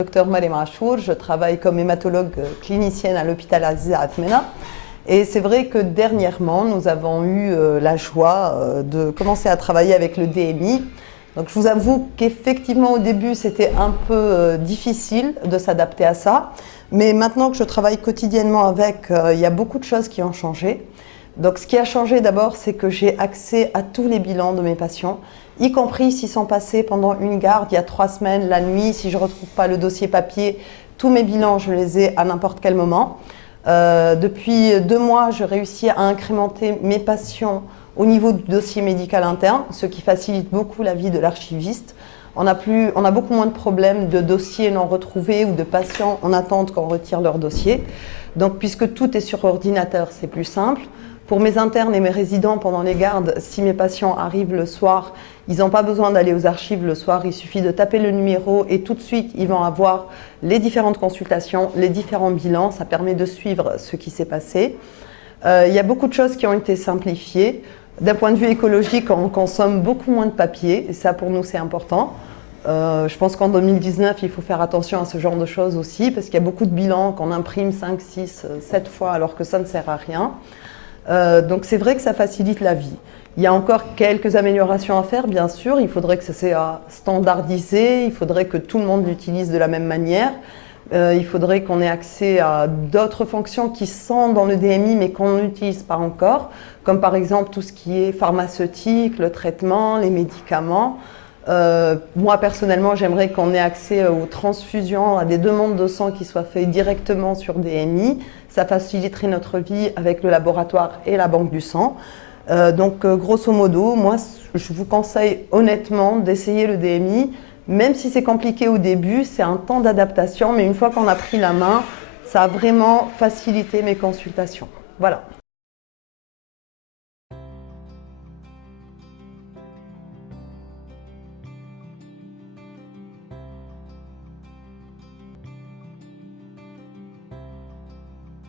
Docteur Marem Achour, je travaille comme hématologue clinicienne à l'hôpital Aziza Atmena. Et c'est vrai que dernièrement, nous avons eu la joie de commencer à travailler avec le DMI. Donc je vous avoue qu'effectivement au début c'était un peu difficile de s'adapter à ça. Mais maintenant que je travaille quotidiennement avec, il y a beaucoup de choses qui ont changé. Donc ce qui a changé d'abord, c'est que j'ai accès à tous les bilans de mes patients, y compris s'ils sont passés pendant une garde il y a 3 semaines, la nuit, si je ne retrouve pas le dossier papier, tous mes bilans, je les ai à n'importe quel moment. Depuis 2 mois, je réussis à incrémenter mes patients au niveau du dossier médical interne, ce qui facilite beaucoup la vie de l'archiviste. On a beaucoup moins de problèmes de dossiers non retrouvés ou de patients en attente qu'on retire leur dossier. Donc, puisque tout est sur ordinateur, c'est plus simple. Pour mes internes et mes résidents pendant les gardes, si mes patients arrivent le soir, ils n'ont pas besoin d'aller aux archives le soir, il suffit de taper le numéro et tout de suite, ils vont avoir les différentes consultations, les différents bilans. Ça permet de suivre ce qui s'est passé. Il y a beaucoup de choses qui ont été simplifiées. D'un point de vue écologique, on consomme beaucoup moins de papier et ça, pour nous, c'est important. Je pense qu'en 2019, il faut faire attention à ce genre de choses aussi parce qu'il y a beaucoup de bilans qu'on imprime 5, 6, 7 fois alors que ça ne sert à rien. Donc c'est vrai que ça facilite la vie. Il y a encore quelques améliorations à faire, bien sûr. Il faudrait que ça soit standardisé, il faudrait que tout le monde l'utilise de la même manière. Il faudrait qu'on ait accès à d'autres fonctions qui sont dans le DMI mais qu'on n'utilise pas encore, comme par exemple tout ce qui est pharmaceutique, le traitement, les médicaments. Moi personnellement, j'aimerais qu'on ait accès aux transfusions, à des demandes de sang qui soient faites directement sur DMI. Ça faciliterait notre vie avec le laboratoire et la banque du sang. Donc grosso modo, moi je vous conseille honnêtement d'essayer le DMI. Même si c'est compliqué au début, c'est un temps d'adaptation, mais une fois qu'on a pris la main, ça a vraiment facilité mes consultations. Voilà.